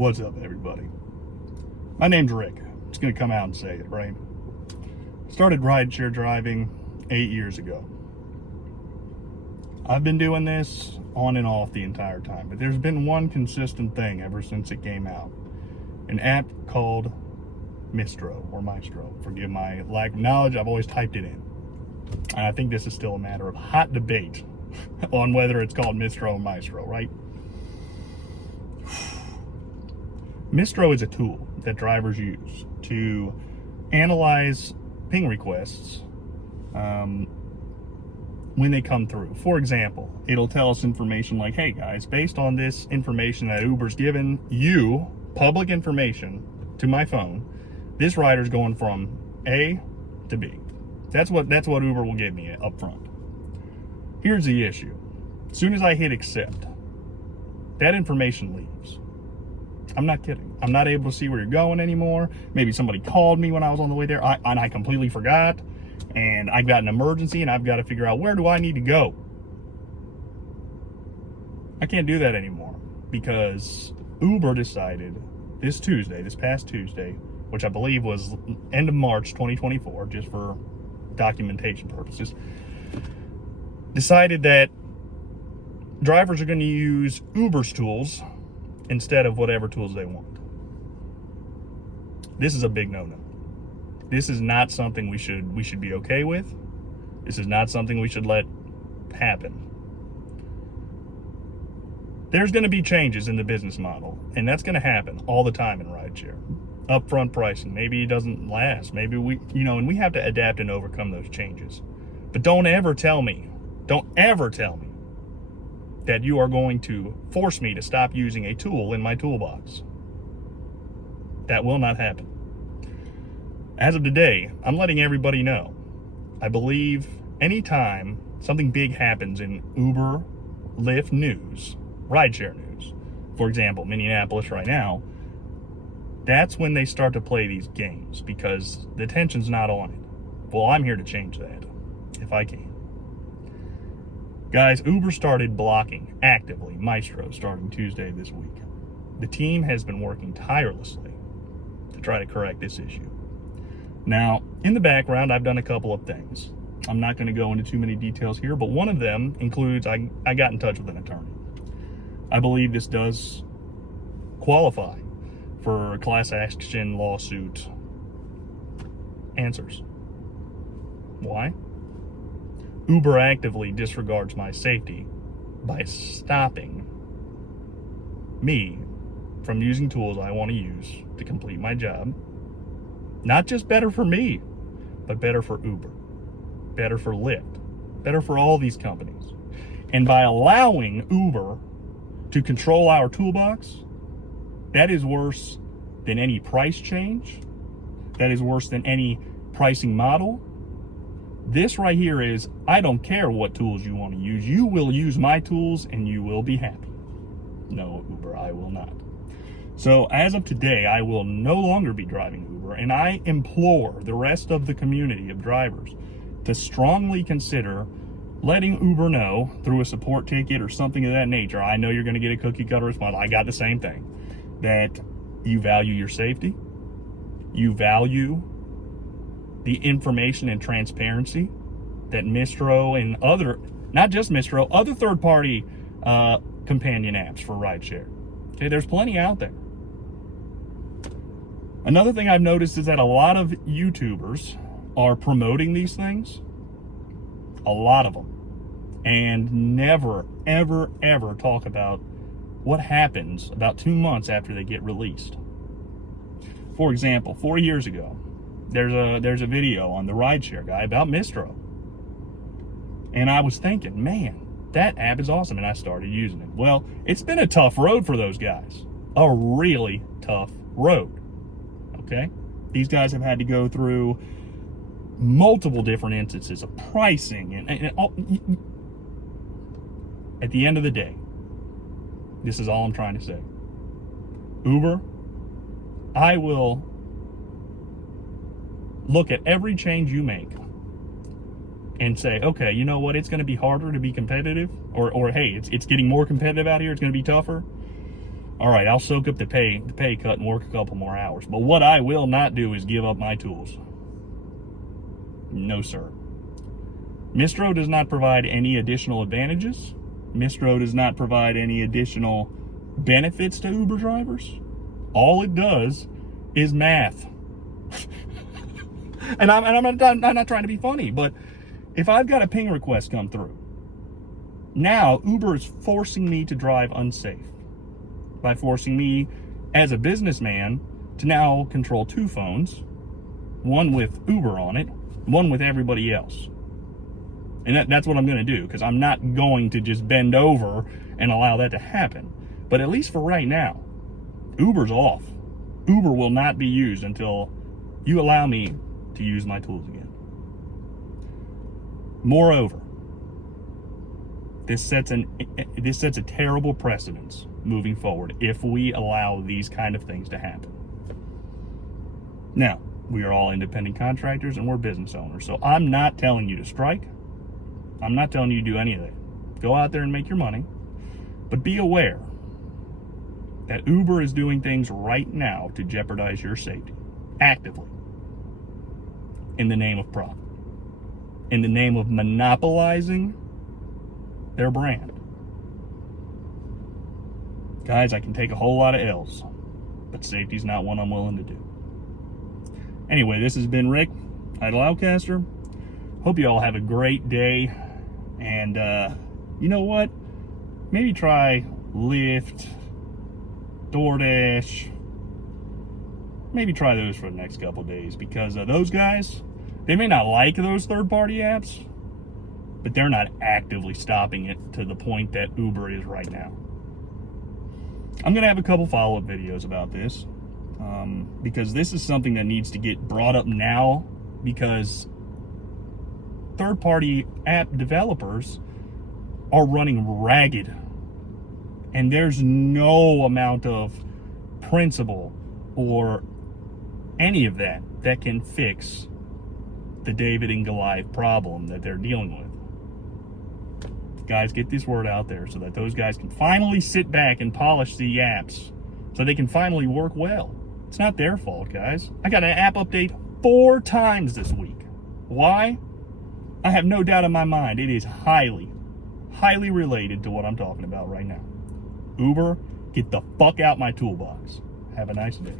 What's up, everybody? My name's Rick. I'm just gonna come out and say it, right? Started rideshare driving 8 years ago. I've been doing this on and off the entire time, but there's been one consistent thing ever since it came out. An app called Mystro, or Mystro. Forgive my lack of knowledge, I've always typed it in. And I think this is still a matter of hot debate on whether it's called Mystro or Mystro, right? Mystro is a tool that drivers use to analyze ping requests when they come through. For example, it'll tell us information like, hey guys, based on this information that Uber's given you, public information, to my phone, this rider's going from A to B. That's what Uber will give me up front. Here's the issue. As soon as I hit accept, that information leaves. I'm not kidding. I'm not able to see where you're going anymore. Maybe somebody called me when I was on the way there and I completely forgot, and I've got an emergency and I've got to figure out, where do I need to go? I can't do that anymore because Uber decided this past Tuesday, which I believe was end of March 2024, just for documentation purposes, decided that drivers are going to use Uber's tools instead of whatever tools they want. This is a big no-no. This is not something we should be okay with. This is not something we should let happen. There's going to be changes in the business model, and that's going to happen all the time in rideshare. Upfront pricing, maybe it doesn't last. Maybe and we have to adapt and overcome those changes. But don't ever tell me that you are going to force me to stop using a tool in my toolbox. That will not happen. As of today, I'm letting everybody know. I believe anytime something big happens in Uber, Lyft news, rideshare news, for example, Minneapolis right now, that's when they start to play these games because the attention's not on it. Well, I'm here to change that, if I can. Guys, Uber started blocking actively Mystro starting Tuesday this week. The team has been working tirelessly to try to correct this issue. Now, in the background, I've done a couple of things. I'm not going to go into too many details here, but one of them includes I got in touch with an attorney. I believe this does qualify for class action lawsuit answers. Why? Uber actively disregards my safety by stopping me from using tools I want to use to complete my job. Not just better for me, but better for Uber, better for Lyft, better for all these companies. And by allowing Uber to control our toolbox, that is worse than any price change. That is worse than any pricing model. This right here is, I don't care what tools you want to use. You will use my tools and you will be happy. No, Uber, I will not. So as of today, I will no longer be driving Uber, and I implore the rest of the community of drivers to strongly consider letting Uber know through a support ticket or something of that nature. I know you're going to get a cookie cutter response. I got the same thing. That you value your safety. You value the information and transparency that Mystro and not just Mystro, other third-party companion apps for rideshare. Okay, there's plenty out there. Another thing I've noticed is that a lot of YouTubers are promoting these things, a lot of them, and never, ever, ever talk about what happens about 2 months after they get released. For example, 4 years ago, there's a video on the rideshare guy about Mystro. And I was thinking, man, that app is awesome, and I started using it. Well, it's been a tough road for those guys. A really tough road. Okay? These guys have had to go through multiple different instances of pricing and all. At the end of the day, this is all I'm trying to say. Uber, I will look at every change you make and say, okay, you know what? It's going to be harder to be competitive, or hey, it's getting more competitive out here. It's going to be tougher. All right, I'll soak up the pay cut and work a couple more hours. But what I will not do is give up my tools. No, sir. Mystro does not provide any additional advantages. Mystro does not provide any additional benefits to Uber drivers. All it does is math. and I'm not trying to be funny, but if I've got a ping request come through, now Uber is forcing me to drive unsafe by forcing me as a businessman to now control 2 phones, one with Uber on it, one with everybody else. And that's what I'm going to do, because I'm not going to just bend over and allow that to happen. But at least for right now, Uber's off. Uber will not be used until you allow me to use my tools again. Moreover, this sets a terrible precedence moving forward if we allow these kind of things to happen. Now, we are all independent contractors and we're business owners, so I'm not telling you to strike. I'm not telling you to do any of that. Go out there and make your money, but be aware that Uber is doing things right now to jeopardize your safety, actively, in the name of profit, in the name of monopolizing their brand. Guys, I can take a whole lot of L's, but safety's not one I'm willing to do. Anyway, this has been Rick, Idle Outcaster. Hope you all have a great day. And you know what? Maybe try Lyft, DoorDash. Maybe try those for the next couple days, because those guys, they may not like those third-party apps, but they're not actively stopping it to the point that Uber is right now. I'm going to have a couple follow-up videos about this, because this is something that needs to get brought up now, because third-party app developers are running ragged, and there's no amount of principle or any of that can fix the David and Goliath problem that they're dealing with. Guys, get this word out there so that those guys can finally sit back and polish the apps so they can finally work well. It's not their fault, guys. I got an app update 4 times this week. Why? I have no doubt in my mind it is highly related to what I'm talking about right now. Uber, get the fuck out my toolbox. Have a nice day.